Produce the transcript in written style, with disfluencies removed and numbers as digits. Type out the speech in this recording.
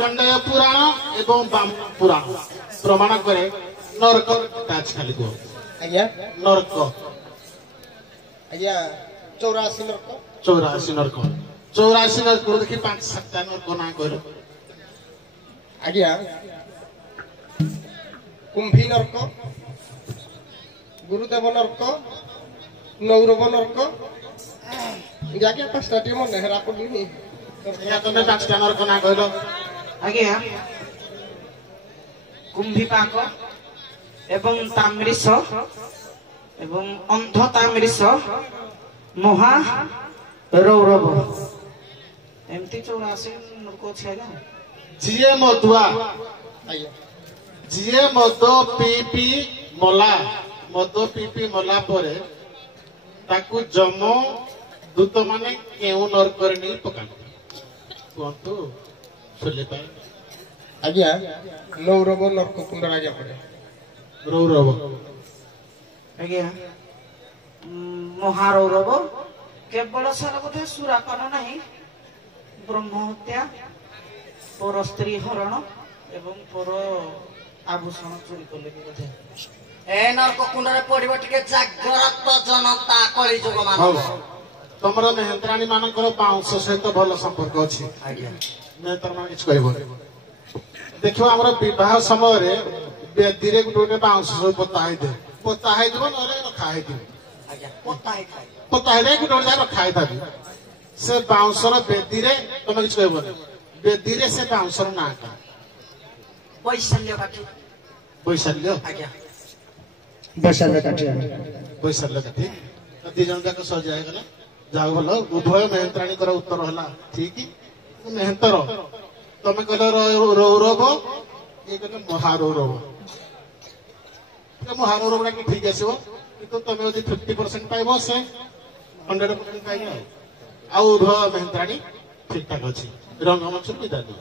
मार्कंडेय पुराण एवं वामन पुराण प्रमाण करे नरक ताज खाली को आज्ञा नरक आज्ञा 84 नरक 84 नरक देखि 5-7 नरक ना कहलो आज्ञा कुंभी नरक गुरुदेव नरक नौरव नरक जाके पांचटा मन नेहरा पड़नी या तमे 5टा नरक ना कहलो आज्ञा कुंभीपाक एवं ताम्रिश एवं अंध ताम्रिश महा रौरव एमती 84 नरक छै ना जिए मधुआ आज्ञा जिए मद पी मला मद पी मला परे ताकू जम दूत माने केउ नरक रे नहीं पकान कोंतु सुले पाए आज्ञा नौरव नरक कुंड राजा पड़े रौरव आज्ञा महारौरव केवल सारा बोधे सुरापान नहीं ब्रह्म हत्या पर स्त्री हरण एवं पर आभूषण चोरी कले बोधे ए नरक कुंडरे पड़िबो टिके जागृत जनता कली जुग मानव तमर मेहंत्राणी मानकर बाउंस सहित भल संपर्क अछि आज्ञा मेहंतर मान किछ कहबो देखियो हमर विवाह समय रे बेदी रे गुटे बाउंस सब पता है दिबो नरे रखा है दिबो आज्ञा पता है खाई पता है गुटे जा रखा है थाबी से बाउंसर बेदी रे तमे किछ कहबो बेदी रे से बाउंसर ना का वैशल्य काठी वैशल्य आज्ञा वैशल्य काठी वैशल्य काठी दी जन जाक सजाय गला जाओ भलो उभय मेहंत्राणी कर उत्तर हला ठीक मेहंतर तमे कहले रौरव ये कहले महारौरव महारौरव की ठीक आसीबो किंतु तमे यदि 50% पाइबो से 100% पाइबो आ उभय मेहंत्राणी ठीक ठाक अछि रंगमंच विदा दे